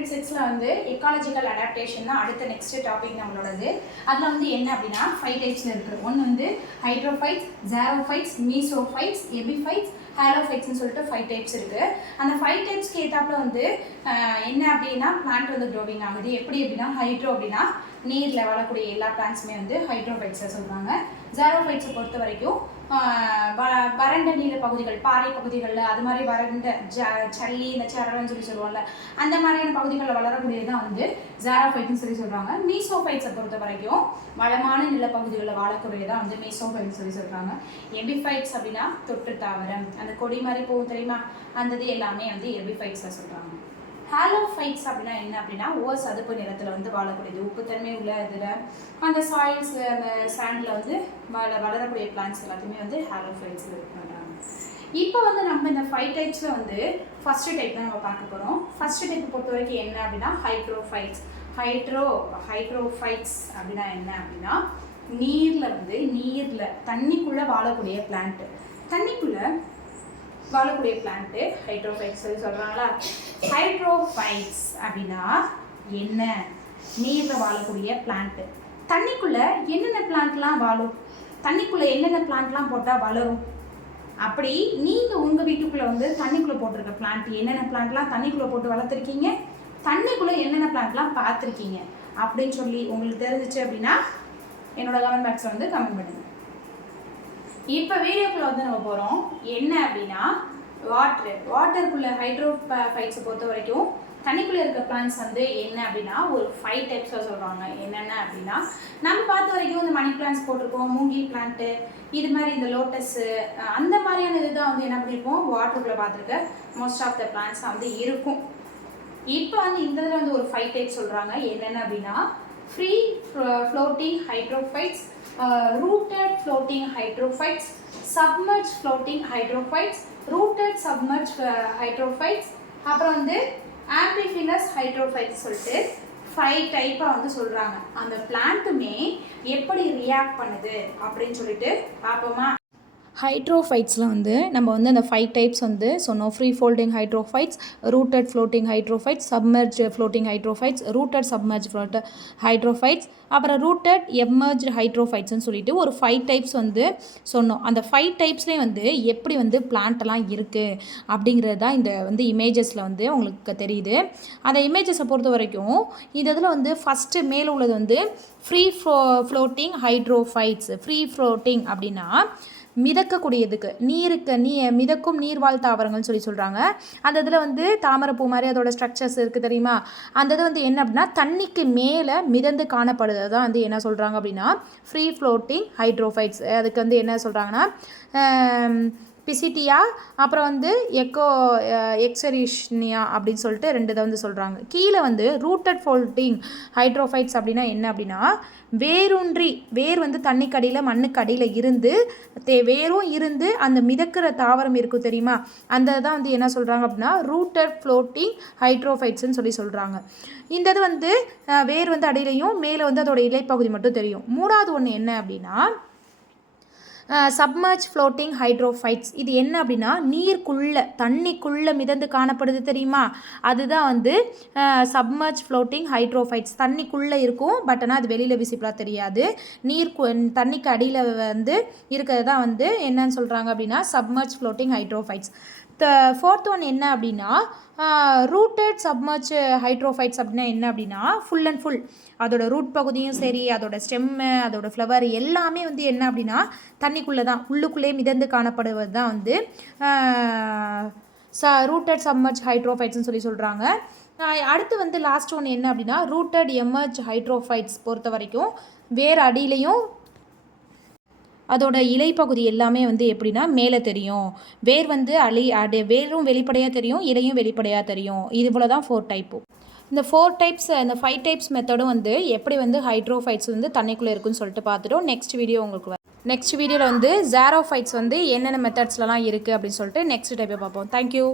Unit 6ல வந்து ecological adaptation தான் அடுத்த நெக்ஸ்ட் டாபிக் நம்மளோடது. அதில் வந்து என்ன அப்படின்னா 5 டைப்ஸில் இருக்குது. ஒன்று வந்து ஹைட்ரோஃபைட்ஸ், ஜாரோஃபைட்ஸ், மீசோஃபைட்ஸ், எபிஃபைட்ஸ், ஹாலோஃபைட்ஸ்னு சொல்லிட்டு 5 டைப்ஸ் இருக்குது. அந்த 5 டைப்ஸ்க்கு ஏற்றாப்புல வந்து என்ன அப்படின்னா பிளான்ட் வந்து க்ரோவிங் ஆகுது. எப்படி அப்படின்னா ஹைட்ரோ அப்படின்னா நீரில் வளரக்கூடிய எல்லா பிளான்ட்ஸுமே வந்து ஹைட்ரோஃபைட்ஸை சொல்கிறாங்க. ஜாரோஃபைட்ஸை பொறுத்த வரைக்கும் வறண்ட நீர பகுதிகள், பாறை பகுதிகளில் அது மாதிரி வறண்ட சல்லி இந்த சரவன்னு சொல்லுவோம்ல, அந்த மாதிரியான பகுதிகளில் வளரக்கூடியதான் வந்து ஜாரோஃபைட்ஸ்னு சொல்கிறாங்க. மீசோஃபைட்ஸை பொறுத்த வரைக்கும் வளமான நிலப்பகுதிகளில் வாழக்கூடியதான் வந்து மீசோஃபைட்ஸ் சொல்கிறாங்க. எபிஃபைட்ஸ் அப்படின்னா தொற்று தாவரம், அந்த கொடி மாதிரி போகும் தெரியுமா, அந்த இது எல்லாமே வந்து எபிஃபைட்ஸில் சொல்கிறாங்க. ஹாலோஃபைட்ஸ் அப்படின்னா என்ன அப்படின்னா ஓர் சதுப்பு நிலத்தில் வந்து வாழக்கூடியது, உப்புத்தன்மை உள்ள இதில் அந்த சாயில்ஸ் அந்த சாண்டில் வந்து வளரக்கூடிய பிளான்ட்ஸ் எல்லாத்தையுமே வந்து ஹாலோஃபைட்ஸில் இது பண்ணுறாங்க. இப்போ வந்து நம்ம இந்த 5 டைப்ஸில் வந்து ஃபஸ்ட்டு டைப் தான் நம்ம பார்க்க போகிறோம். ஃபஸ்ட்டு டைப் பொறுத்த வரைக்கும் என்ன அப்படின்னா ஹைட்ரோஃபைட்ஸ். ஹைட்ரோஃபைட்ஸ் அப்படின்னா என்ன அப்படின்னா நீரில் தண்ணிக்குள்ளே வாழக்கூடிய பிளான்ட்டு, தண்ணிக்குள்ளே வாழக்கூடிய பிளான்ட்டு ஹைட்ரோஃபைட்ஸ் சொல்கிறாங்களா. ஹைட்ரோஃபைட்ஸ் அப்படின்னா என்ன, நீரில் வாழக்கூடிய பிளான்ட்டு. தண்ணிக்குள்ளே என்னென்ன பிளான்ட்லாம் வாழும், தண்ணிக்குள்ளே என்னென்ன பிளான்ட்லாம் போட்டால் வளரும், அப்படி நீங்கள் உங்கள் வீட்டுக்குள்ளே வந்து தண்ணிக்குள்ளே போட்டிருக்க பிளான்ட் என்னென்ன பிளான்ட்லாம் தண்ணிக்குள்ளே போட்டு வளர்த்துருக்கீங்க, தண்ணிக்குள்ளே என்னென்ன பிளான்ட்லாம் பார்த்துருக்கீங்க அப்படின்னு சொல்லி உங்களுக்கு தெரிஞ்சிச்சு அப்படின்னா என்னோடய கமெண்ட் பாக்ஸில் வந்து கமெண்ட் பண்ணுங்கள். இப்போ வீடியோக்குள்ளே வந்து நம்ம போகிறோம். என்ன அப்படின்னா வாட்டருக்குள்ளே ஹைட்ரோஃபைட்ஸை பொறுத்த வரைக்கும் தண்ணிக்குள்ளே இருக்க பிளான்ட்ஸ் வந்து என்ன அப்படின்னா ஒரு 5 டைப்ஸாக சொல்கிறாங்க. என்னென்ன அப்படின்னா நம்ம பார்த்த வரைக்கும் இந்த மணி பிளான்ட்ஸ் போட்டிருக்கோம், மூங்கி பிளான்ட்டு, இது மாதிரி இந்த லோட்டஸு அந்த மாதிரியான இதுதான் வந்து என்ன பண்ணியிருப்போம் வாட்டருக்குள்ளே பார்த்துருக்க மோஸ்ட் ஆஃப் த பிளான்ட்ஸ் வந்து இருக்கும். இப்போ வந்து இந்த இதில் வந்து ஒரு 5 டைப்ஸ் சொல்கிறாங்க. என்னென்ன அப்படின்னா free floating hydrophytes, rooted floating hydrophytes, submerged floating hydrophytes, rooted submerged hydrophytes, அப்புறம் வந்து amphiphilous hydrophytes சொல்லிட்டு 5 டைப்பாக வந்து சொல்கிறாங்க. அந்த பிளான்ட்டுமே எப்படி ரியாக்ட் பண்ணுது அப்படின்னு சொல்லிட்டு பார்ப்போமா. ஹைட்ரோஃபைட்ஸில் வந்து நம்ம வந்து அந்த 5 டைப்ஸ் வந்து சொன்னோம். Free folding hydrophytes, rooted floating hydrophytes, submerge floating hydrophytes, rooted submerge hydrophytes, அப்புறம் ரூட்டட் எம்மர்ஜ் ஹைட்ரோஃபைட்ஸ்னு சொல்லிட்டு ஒரு 5 டைப்ஸ் வந்து சொன்னோம். அந்த 5 டைப்ஸ்லேயே வந்து எப்படி வந்து பிளான்ட்டெல்லாம் இருக்குது அப்படிங்கிறது தான் இந்த வந்து இமேஜஸில் வந்து உங்களுக்கு தெரியுது. அந்த இமேஜஸை பொறுத்த வரைக்கும் இதில் வந்து ஃபஸ்ட்டு மேலே உள்ளது வந்து free floating hydrophytes. Free floating அப்படின்னா மிதக்கக்கூடியதுக்கு, மிதக்கும் நீர்வாழ் தாவரங்கள்னு சொல்கிறாங்க. அந்த இதில் வந்து தாமரைப்பூ மாதிரி அதோட ஸ்ட்ரக்சர்ஸ் இருக்குது தெரியுமா, அந்த இது வந்து என்ன அப்படின்னா தண்ணிக்கு மேலே மிதந்து காணப்படுறது தான் வந்து என்ன சொல்கிறாங்க அப்படின்னா ஃப்ரீ ஃப்ளோட்டிங் ஹைட்ரோஃபைட்ஸ். அதுக்கு வந்து என்ன சொல்கிறாங்கன்னா பிசிட்டியா, அப்புறம் வந்து எக்ஸரிஷ்னியா அப்படின்னு சொல்லிட்டு 2 இதை வந்து சொல்கிறாங்க. கீழே வந்து ரூட்டட் ஃப்ளோட்டிங் ஹைட்ரோஃபைட்ஸ் அப்படின்னா என்ன அப்படின்னா வேர் வந்து தண்ணிக்கடியில் மண்ணுக்கடியில் இருந்து வேரும் இருந்து அந்த மிதக்கிற தாவரம் இருக்கும் தெரியுமா, அந்த தான் வந்து என்ன சொல்கிறாங்க அப்படின்னா ரூட்டட் ஃப்ளோட்டிங் ஹைட்ரோஃபைட்ஸ்ன்னு சொல்கிறாங்க. இந்த இது வந்து வேர் வந்து அடியிலையும் மேலே வந்து அதோட இலைப்பகுதி மட்டும் தெரியும். 3வது ஒன்று என்ன அப்படின்னா சப்மர்ஜ் ஃப்ளோட்டிங் ஹைட்ரோஃபைட்ஸ். இது என்ன அப்படின்னா தண்ணிக்குள்ளே மிதந்து காணப்படுது தெரியுமா, அதுதான் வந்து சப்மர்ஜ் ஃப்ளோட்டிங் ஹைட்ரோஃபைட்ஸ். தண்ணிக்குள்ளே இருக்கும், பட் ஆனால் அது வெளியில் விசிபிளாக தெரியாது. தண்ணிக்கு அடியில் வந்து இருக்கிறது தான் வந்து என்னன்னு சொல்கிறாங்க அப்படின்னா submerge floating hydrophytes. 4th one என்ன அப்படின்னா ரூட்டட் சப்மர்ஜ் ஹைட்ரோஃபைட்ஸ் அப்படின்னா என்ன அப்படின்னா ஃபுல் அண்ட் ஃபுல் அதோட ரூட் பகுதியும் சரி, அதோட ஸ்டெம்மு, அதோட ஃப்ளவர் எல்லாமே வந்து என்ன அப்படின்னா தண்ணிக்குள்ளே தான், உள்ளுக்குள்ளே மிதந்து காணப்படுவது தான் வந்து ரூட்டட் சப்மர்ஜ் ஹைட்ரோஃபைட்ஸ்னு சொல்கிறாங்க. அடுத்து வந்து லாஸ்ட் ஒன்று என்ன அப்படின்னா ரூட்டட் எமர்ஜ் ஹைட்ரோஃபைட்ஸ் பொறுத்த வரைக்கும் வேறு அடியிலையும் அதோட இலைப்பகுதி எல்லாமே வந்து எப்படின்னா மேலே தெரியும். வேர் வந்து வேரும் வெளிப்படையாக தெரியும், இலையும் வெளிப்படையாக தெரியும். இது போல தான் 4 டைப்பும். இந்த 4 டைப்ஸ், இந்த 5 டைப்ஸ் மெத்தடும் வந்து எப்படி வந்து ஹைட்ரோஃபைட்ஸ் வந்து தண்ணிக்குள்ளே இருக்குன்னு சொல்லிட்டு பார்த்துட்டோம். நெக்ஸ்ட் வீடியோவில் வந்து ஜாரோஃபைட்ஸ் வந்து என்னென்ன மெத்தட்ஸ்லாம் இருக்குது அப்படின்னு சொல்லிட்டு நெக்ஸ்ட் டைப்பை பார்ப்போம். தேங்க்யூ.